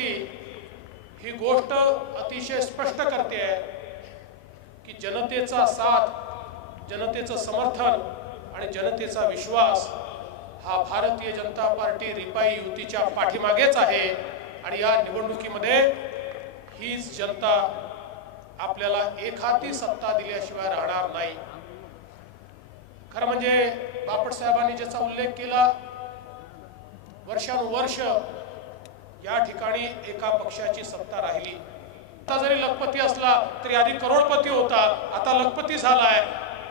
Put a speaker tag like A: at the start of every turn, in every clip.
A: परिस्थिती ही गोष्ट अतिशय स्पष्ट करते की जनतेचा साथ जनतेचं समर्थन आणि जनतेचा विश्वास हा भारतीय जनता पार्टी रिपाई युतीच्या पाठीमागेच आहे आणि या निवडणुकीमध्ये हीच जनता आपल्याला एखादी सत्ता दिल्याशिवाय राहणार नाही. खरं म्हणजे बापट साहेबांनी ज्याचा उल्लेख केला वर्षानुवर्ष या ठिकाणी एका पक्षाची सत्ता राहिली. आता जरी लखपती असला तरी आधी करोडपती होता आता लखपती झालाय.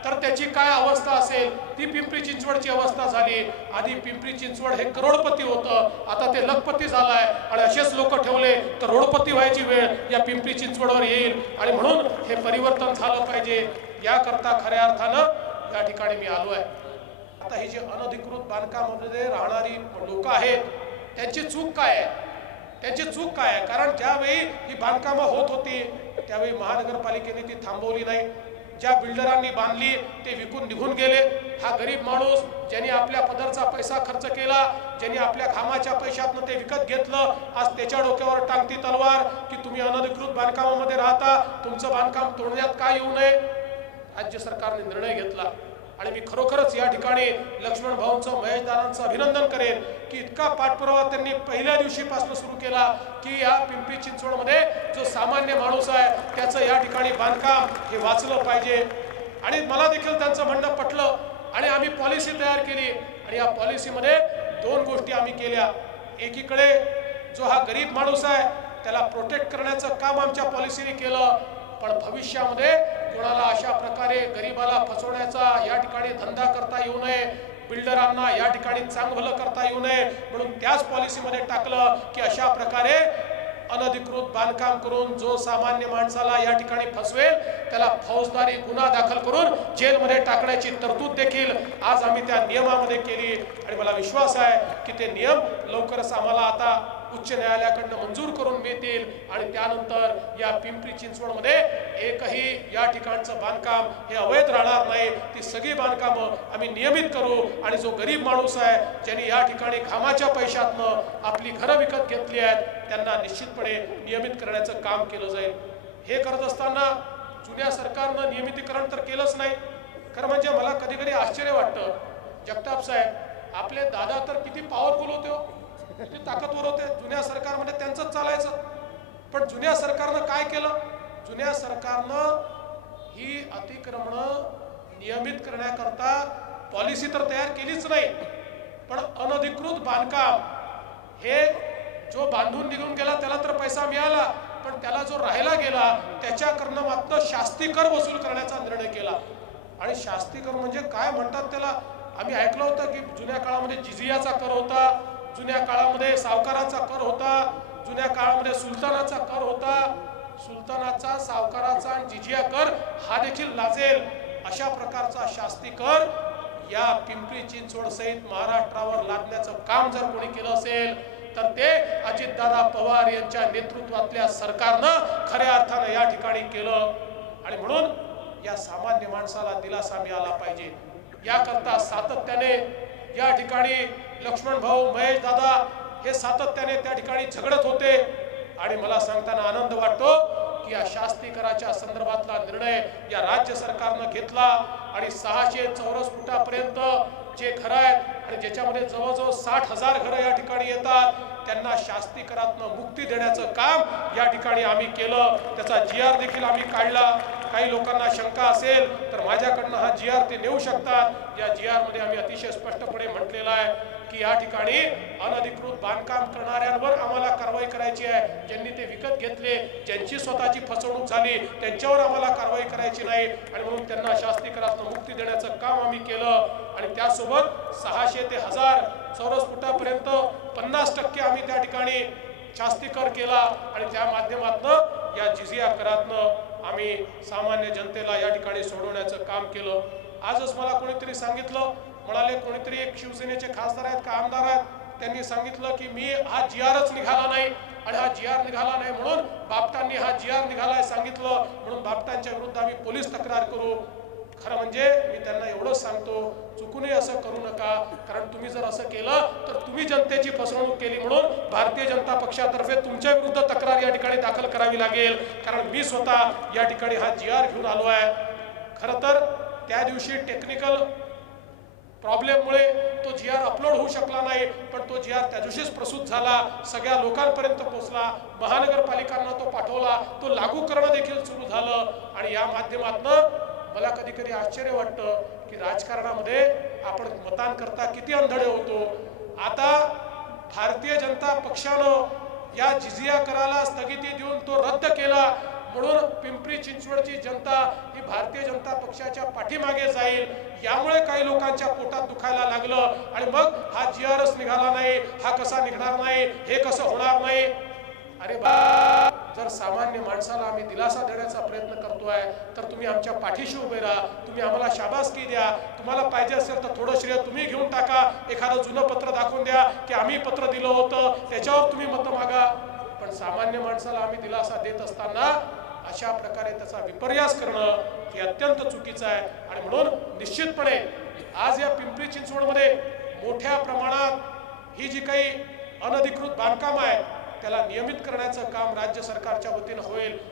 A: तर त्याची काय अवस्था असेल? ती पिंपरी चिंचवडची अवस्था झाली. आधी पिंपरी चिंचवड हे करोडपती होतं आता ते लखपती झालाय. आणि असेच लोक ठेवले तर रोडपती व्हायची वेळ या पिंपरी चिंचवडवर येईल. आणि म्हणून हे परिवर्तन झालं पाहिजे. याकरता खऱ्या अर्थानं या ठिकाणी मी आलो आहे आता ही जी अनधिकृत बांधकामामध्ये राहणारी लोक आहेत त्यांची चूक काय आहे? त्यांची चूक काय? आहे कारण ज्यावेळी ही बांधकामं होत होती त्यावेळी महानगरपालिकेने ती थांबवली नाही. ज्या बिल्डरांनी बांधली ते विकून निघून गेले. हा गरीब माणूस ज्यांनी आपल्या पदरचा पैसा खर्च केला ज्यांनी आपल्या घामाच्या पैशातनं ते विकत घेतलं आज त्याच्या डोक्यावर टांगती तलवार की तुम्ही अनधिकृत बांधकामामध्ये राहता तुमचं बांधकाम तोडण्यात काय येऊ नये? राज्य सरकारने निर्णय घेतला. आणि मी खरोखरच या ठिकाणी लक्ष्मण भाऊंचं महेशदारांचं अभिनंदन करेन की इतका पाठपुरावा त्यांनी पहिल्या दिवशीपासून सुरू केला की या पिंपरी चिंचवडमध्ये जो सामान्य माणूस आहे त्याचं या ठिकाणी बांधकाम हे वाचलं पाहिजे. आणि मला देखील त्यांचं म्हणणं पटलं आणि आम्ही पॉलिसी तयार केली. आणि या पॉलिसीमध्ये दोन गोष्टी आम्ही केल्या. एकीकडे जो हा गरीब माणूस आहे त्याला प्रोटेक्ट करण्याचं काम आमच्या पॉलिसीने केलं पण भविष्यामध्ये कोणाला अशा प्रकारे गरिबाला फसवण्याचा या ठिकाणी धंदा करता येऊ नये बिल्डरांना या ठिकाणी चांगलं करता येऊ नये म्हणून त्याच पॉलिसीमध्ये टाकलं की अशा प्रकारे अनधिकृत बांधकाम करून जो सामान्य माणसाला या ठिकाणी फसवेल त्याला फौजदारी गुन्हा दाखल करून जेलमध्ये टाकण्याची तरतूद देखील आज आम्ही त्या नियमामध्ये केली. आणि मला विश्वास आहे की ते नियम लवकरच आम्हाला आता उच्च न्यायालयाकडनं मंजूर करून मिळतील आणि त्यानंतर या पिंपरी चिंचवडमध्ये एकही या ठिकाणचं बांधकाम हे अवैध राहणार नाही. ती सगळी बांधकामं आम्ही नियमित करू आणि जो गरीब माणूस आहे ज्यांनी या ठिकाणी घामाच्या पैशातनं आपली घरं विकत घेतली आहेत त्यांना निश्चितपणे नियमित करण्याचं काम केलं जाईल. हे करत असताना जुन्या सरकारनं नियमितीकरण तर केलंच नाही. खरं म्हणजे मला कधी कधी आश्चर्य वाटतं. जगताप साहेब आपले दादा तर किती पॉवरफुल होते हो. किती ताकदवर होते जुन्या सरकारमध्ये त्यांचंच चालायचं. पण जुन्या सरकारनं काय केलं? जुन्या सरकारनं ही अतिक्रमणं नियमित करण्याकरता पॉलिसी तर तयार केलीच नाही. पण अनधिकृत बांधकाम हे जो बांधून निघून गेला त्याला तर पैसा मिळाला पण त्याला जो राहायला गेला त्याच्याकडनं मात्र शास्तीकर वसूल करण्याचा निर्णय केला. आणि शास्तीकर म्हणजे काय म्हणतात त्याला? आम्ही ऐकलं होतं की जुन्या काळामध्ये जिजियाचा कर होता जुन्या काळामध्ये सावकाराचा कर होता जुन्या काळामध्ये सुलतानाचा कर होता. सुलतानाचा सावकाराचा आणि जिजिया कर हा देखील लाजेल. अशा प्रकारचा शास्ती कर या पिंपरी चिंचवड सहित महाराष्ट्रावर लादण्याचं काम जर कोणी केलं असेल तर ते अजितदादा पवार यांच्या नेतृत्वातल्या सरकारनं खऱ्या अर्थानं या ठिकाणी केलं. आणि म्हणून या सामान्य माणसाला दिलासा मिळाला पाहिजे. याकरता सातत्याने या ठिकाणी लक्ष्मण भाऊ महेश दादा हे सातत्याने त्या ठिकाणी झगडत होते. आणि मला सांगताना आनंद वाटतो की या शास्तीकराच्या संदर्भातला निर्णय या राज्य सरकारनं घेतला. आणि सहाशे चौरस फुटापर्यंत जे घरं आहेत आणि ज्याच्यामध्ये जवळजवळ साठ हजार घरं या ठिकाणी येतात त्यांना शास्तीकरातनं मुक्ती देण्याचं काम या ठिकाणी आम्ही केलं. त्याचा जी आर देखील आम्ही काढला. काही लोकांना शंका असेल तर माझ्याकडनं हा जी आर ते नेऊ शकतात. या जी आरमध्ये आम्ही अतिशय स्पष्टपणे म्हटलेलं आहे की या ठिकाणी अनधिकृत बांधकाम करणाऱ्यांवर आम्हाला कारवाई करायची आहे. ज्यांनी ते विकत घेतले ज्यांची स्वतःची फसवणूक झाली त्यांच्यावर आम्हाला कारवाई करायची नाही. आणि म्हणून त्यांना शास्तीकरातनं मुक्ती देण्याचं काम आम्ही केलं. आणि त्यासोबत सहाशे ते हजार चौरस फुटापर्यंत पन्नास टक्के आम्ही त्या ठिकाणी शास्तीकर केला. आणि त्या माध्यमातनं या जिझिया करातनं आम्ही सामान्य जनतेला या ठिकाणी सोडवण्याचं काम केलं. आजच मला कोणीतरी सांगितलं म्हणाले कोणीतरी एक शिवसेनेचे खासदार आहेत का? आमदार आहेत? त्यांनी सांगितलं की मी हा जी आरच निघाला नाही आणि हा जी आर निघाला नाही म्हणून बापटांनी हा जी आर निघालाय सांगितलं. म्हणून बापटांच्या विरुद्ध आम्ही पोलीस तक्रार करू. खरं म्हणजे मी त्यांना एवढंच सांगतो चुकूनही असं करू नका. कारण तुम्ही जर असं केलं तर तुम्ही जनतेची फसवणूक केली म्हणून भारतीय जनता पक्षातर्फे तुमच्या विरुद्ध तक्रार या ठिकाणी दाखल करावी लागेल. कारण मी स्वतः या ठिकाणी हा जी आर घेऊन आलो आहे. खरं तर त्या दिवशी टेक्निकल प्रॉब्लेममुळे तो जी आर अपलोड होऊ शकला नाही पण तो जी आर त्या दिवशीच प्रसूत झाला. सगळ्या लोकांपर्यंत पोहोचला. महानगरपालिकांना तो पाठवला. तो लागू करणं देखील सुरू झालं. आणि या माध्यमातनं मला कधी कधी आश्चर्य वाटतं की राजकारणामध्ये आपण मतांकरता किती अंधळे होतो. आता भारतीय जनता पक्षानं या जिजिया कराला स्थगिती देऊन तो रद्द केला. म्हणून पिंपरी चिंचवडची जनता ही भारतीय जनता पक्षाच्या पाठीमागे जाईल. यामुळे काही लोकांच्या पोटात दुखायला लागलं. आणि मग हा जी आर एस निघाला नाही हा कसा निघणार नाही हे कसं होणार नाही? अरे बा जर सामान्य माणसाला आम्ही दिलासा देण्याचा प्रयत्न करतोय तर तुम्ही आमच्या पाठीशी उभे राहा. तुम्ही आम्हाला शाबासकी द्या. तुम्हाला पाहिजे असेल तर थोडं श्रेय तुम्ही घेऊन टाका. एखादं जुनं पत्र दाखवून द्या की आम्ही पत्र दिलं होतं. त्याच्यावर तुम्ही मतं मागा. पण सामान्य माणसाला आम्ही दिलासा देत असताना अशा प्रकारे त्याचा विपर्यास करणं हे अत्यंत चुकीचं आहे. आणि म्हणून निश्चितपणे आज या पिंपरी चिंचवडमध्ये मोठ्या प्रमाणात ही जी काही अनधिकृत बांधकाम आहे त्याला नियमित करण्याचं काम राज्य सरकारच्या वतीनं होईल.